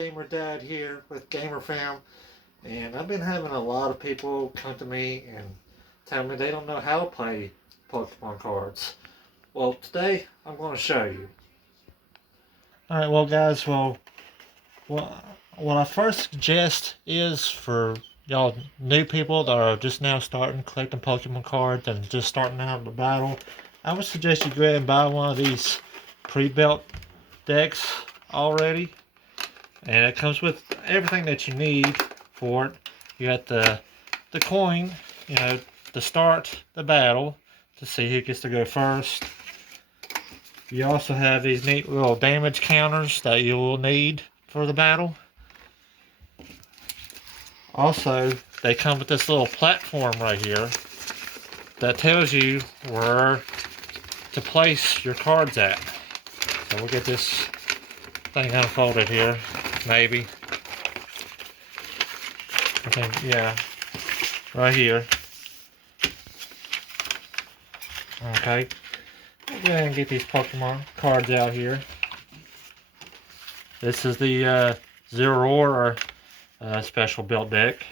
Gamer Dad here with Gamer Fam, and I've been having a lot of people come to me and tell me they don't know how to play Pokemon cards. Well, today I'm going to show you. Alright, well guys, what I first suggest is for y'all new people that are just now starting collecting Pokemon cards and just starting out the battle, I would suggest you go ahead and buy one of these pre-built decks already. And it comes with everything that you need for it. You got the coin, you know, to start the battle, to see who gets to go first. You also have these neat little damage counters that you will need for the battle. Also, they come with this little platform right here that tells you where to place your cards at. So we'll get this thing unfolded here. Maybe. I think, yeah. Right here. Okay. We'll go ahead and get these Pokemon cards out here. This is the Zero special built deck.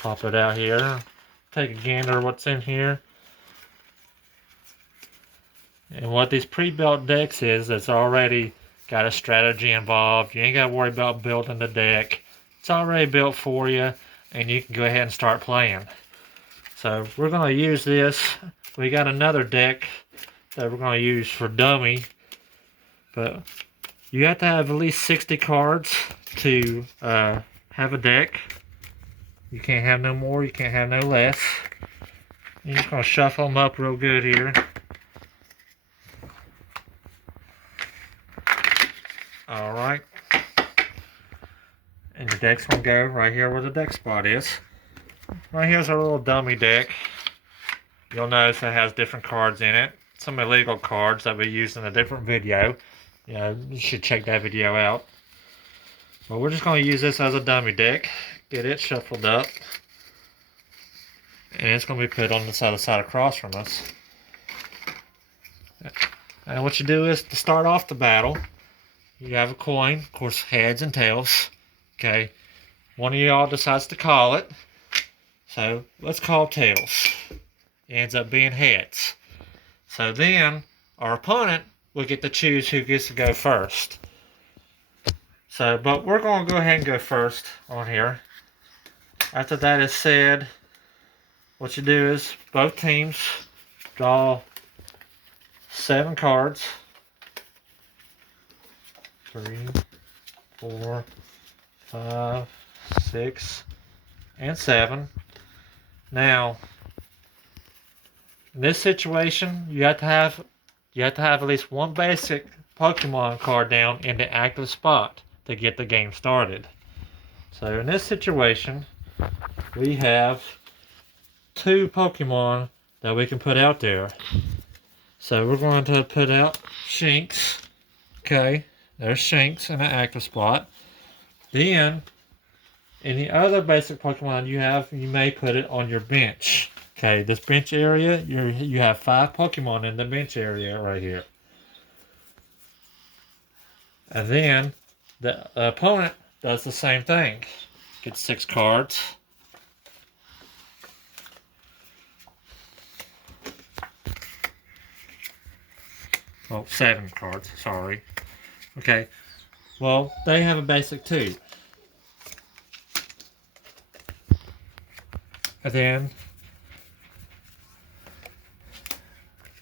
Pop it out here. Take a gander at what's in here. And what these pre-built decks is, it's already got a strategy involved. You ain't got to worry about building the deck. It's already built for you, and you can go ahead and start playing. So we're going to use this. We got another deck that we're going to use for dummy, but you have to have at least 60 cards to have a deck. You can't have no more, you can't have no less. You're just going to shuffle them up real good here. Alright. And the deck's going to go right here where the deck spot is. Right here's our little dummy deck. You'll notice it has different cards in it. Some illegal cards that we used in a different video. You know, you should check that video out. But we're just going to use this as a dummy deck. Get it shuffled up. And it's going to be put on the side across from us. And what you do is, to start off the battle, you have a coin, of course, heads and tails. Okay, one of y'all decides to call it. So let's call tails. It ends up being heads. So then our opponent will get to choose who gets to go first. So, but we're going to go ahead and go first on here. After that is said, what you do is both teams draw 7 cards. 3, 4, 5, 6, and 7. Now, in this situation, you have to have at least one basic Pokemon card down in the active spot to get the game started. So in this situation, we have 2 Pokemon that we can put out there. So we're going to put out Shinx. Okay. There's Shinx in the active spot. Then, any other basic Pokemon you have, you may put it on your bench. Okay, this bench area, you have 5 Pokemon in the bench area right here. And then, the opponent does the same thing. Gets 6 cards. Oh, 7 cards, sorry. Okay, well, they have a basic too. And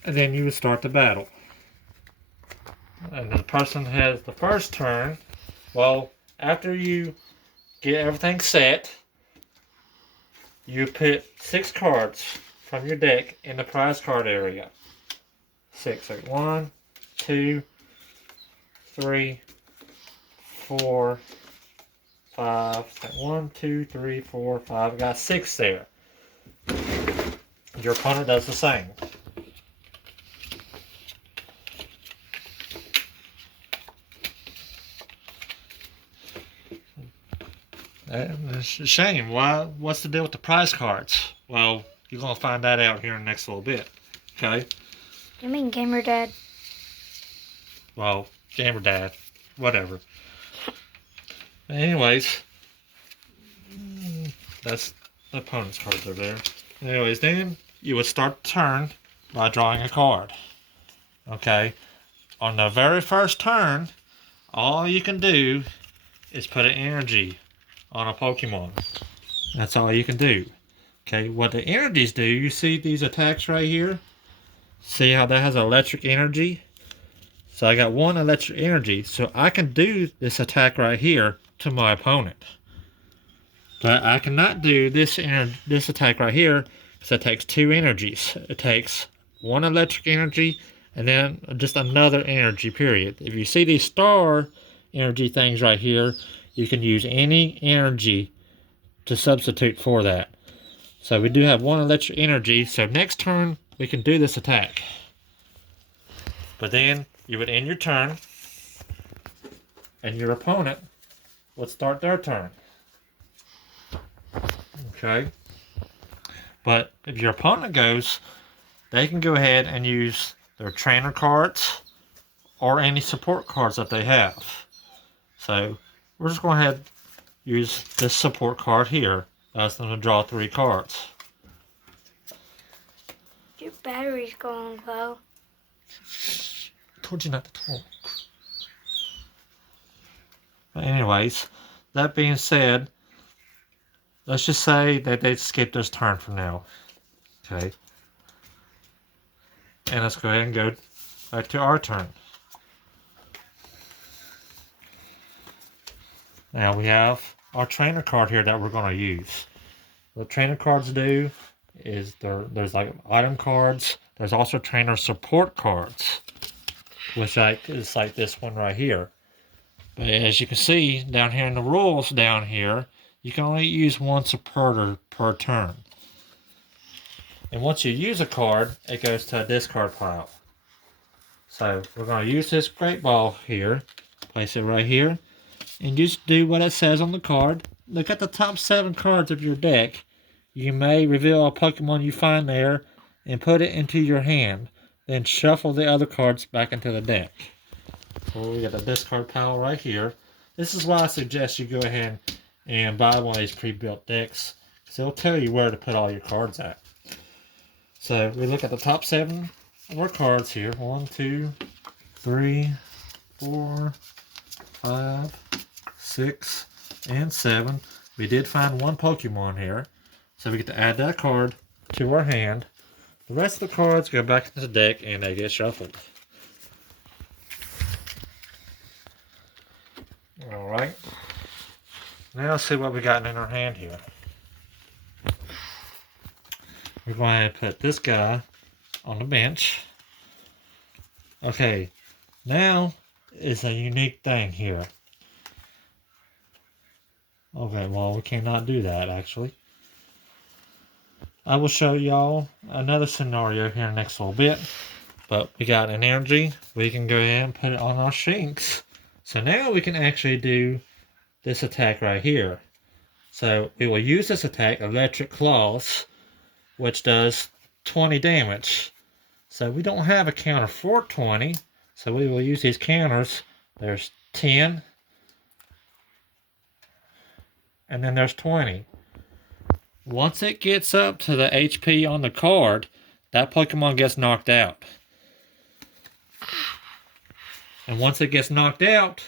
then you would start the battle. And the person has the first turn. Well, after you get everything set, you put 6 cards from your deck in the prize card area. 6, like 1, 2, 3, 4, 5. 1, 2, 3, 4, 5. I got 6 there. Your opponent does the same. It's a shame. What's the deal with the prize cards? Well, you're going to find that out here in the next little bit. Okay? You mean Gamer Dad? Well, Gamer Dad. Whatever. Anyways, that's the opponent's cards over there. Anyways, then you would start the turn by drawing a card. Okay? On the very first turn, all you can do is put an energy on a Pokemon. That's all you can do. Okay, what the energies do, you see these attacks right here? See how that has electric energy? So I got one electric energy, so I can do this attack right here to my opponent. But I cannot do this attack right here because it takes two energies. It takes one electric energy and then just another energy, period. If you see these star energy things right here, you can use any energy to substitute for that. So we do have one electric energy, so next turn we can do this attack. But then you would end your turn, and your opponent would start their turn. Okay? But if your opponent goes, they can go ahead and use their trainer cards or any support cards that they have. So we're just going to ahead use this support card here. That's going to draw 3 cards. Your battery's going low. I told you not to talk. But anyways, that being said, let's just say that they skipped this turn for now. Okay. And let's go ahead and go back to our turn. Now we have our trainer card here that we're going to use. What trainer cards do is there's like item cards. There's also trainer support cards, which is like this one right here. But as you can see down here in the rules down here, you can only use one supporter per turn. And once you use a card, it goes to a discard pile. So we're going to use this great ball here, place it right here, and just do what it says on the card. Look at the top 7 cards of your deck. You may reveal a Pokemon you find there and put it into your hand. Then shuffle the other cards back into the deck. So we got the discard pile right here. This is why I suggest you go ahead and buy one of these pre-built decks, because it'll tell you where to put all your cards at. So we look at the top 7 of our cards here. 1, 2, 3, 4, 5, 6, and 7. We did find one Pokemon here, so we get to add that card to our hand. The rest of the cards go back into the deck and they get shuffled. Alright. Now let's see what we got in our hand here. We're going to put this guy on the bench. Okay, now is a unique thing here. Okay, well, we cannot do that actually. I will show y'all another scenario here in the next little bit. But we got an energy. We can go ahead and put it on our Shinx. So now we can actually do this attack right here. So we will use this attack, Electric Claws, which does 20 damage. So we don't have a counter for 20. So we will use these counters. There's 10. And then there's 20. Once it gets up to the HP on the card, that Pokemon gets knocked out. And once it gets knocked out,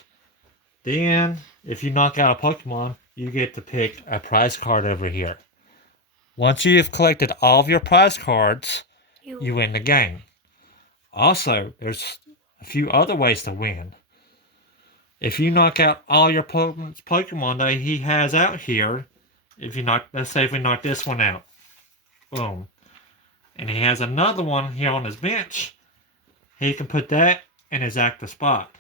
then if you knock out a Pokemon, you get to pick a prize card over here. Once you've collected all of your prize cards, you win the game. Also, there's a few other ways to win. If you knock out all your Pokemon that he has out here, let's say if we knock this one out, boom, and he has another one here on his bench, he can put that in his active spot.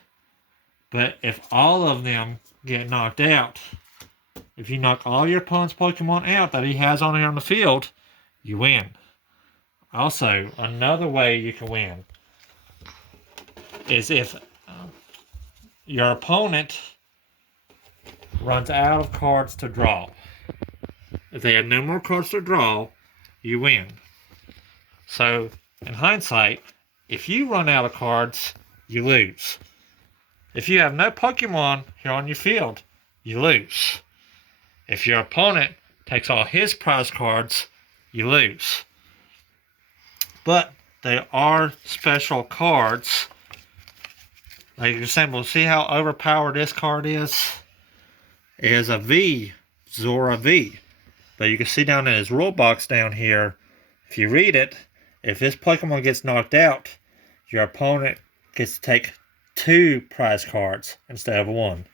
But if all of them get knocked out, if you knock all your opponent's Pokemon out that he has on here on the field, you win. Also, another way you can win is if your opponent runs out of cards to draw. If they have no more cards to draw, you win. So in hindsight, if you run out of cards, you lose. If you have no Pokemon here on your field, you lose. If your opponent takes all his prize cards, you lose. But they are special cards. Like you example, see how overpowered this card is? It is a V, Zora V. But you can see down in his rule box down here, if you read it, if this Pokemon gets knocked out, your opponent gets to take 2 prize cards instead of 1.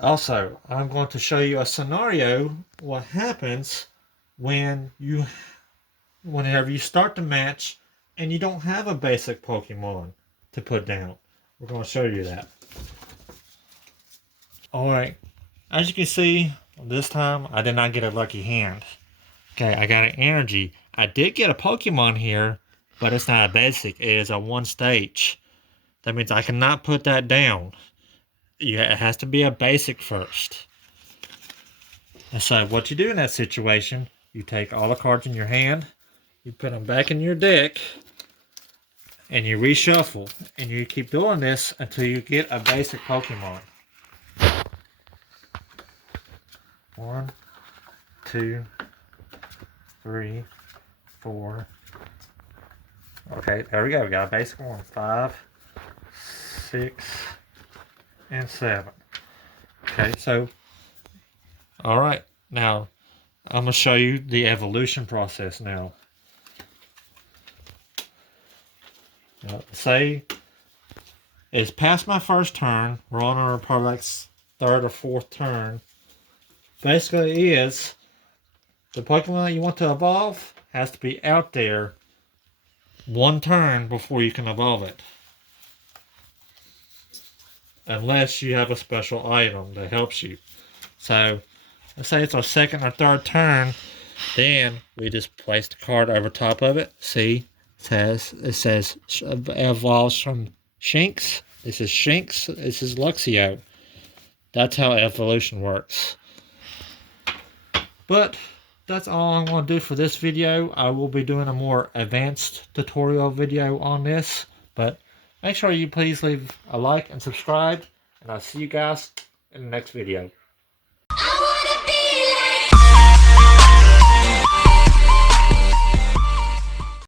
Also, I'm going to show you a scenario what happens whenever you start the match and you don't have a basic Pokemon to put down. We're going to show you that. Alright, as you can see, this time I did not get a lucky hand. Okay, I got an energy. I did get a Pokemon here, but it's not a basic. It is a 1 stage. That means I cannot put that down. It has to be a basic first. And so what you do in that situation, you take all the cards in your hand, you put them back in your deck, and you reshuffle. And you keep doing this until you get a basic Pokemon. 1, 2, 3, 4. Okay, there we go. We got a basic one. 5, 6, and 7. Okay, so, alright. Now, I'm going to show you the evolution process now. Say it's past my first turn. We're on our probably like 3rd or 4th turn. Basically is the Pokemon that you want to evolve has to be out there 1 turn before you can evolve it. Unless you have a special item that helps you. So, let's say it's our 2nd or 3rd turn. Then we just place the card over top of it. See, it says evolves from Shinx. This is Shinx. This is Luxio. That's how evolution works. But that's all I'm going to do for this video. I will be doing a more advanced tutorial video on this. But make sure you please leave a like and subscribe. And I'll see you guys in the next video.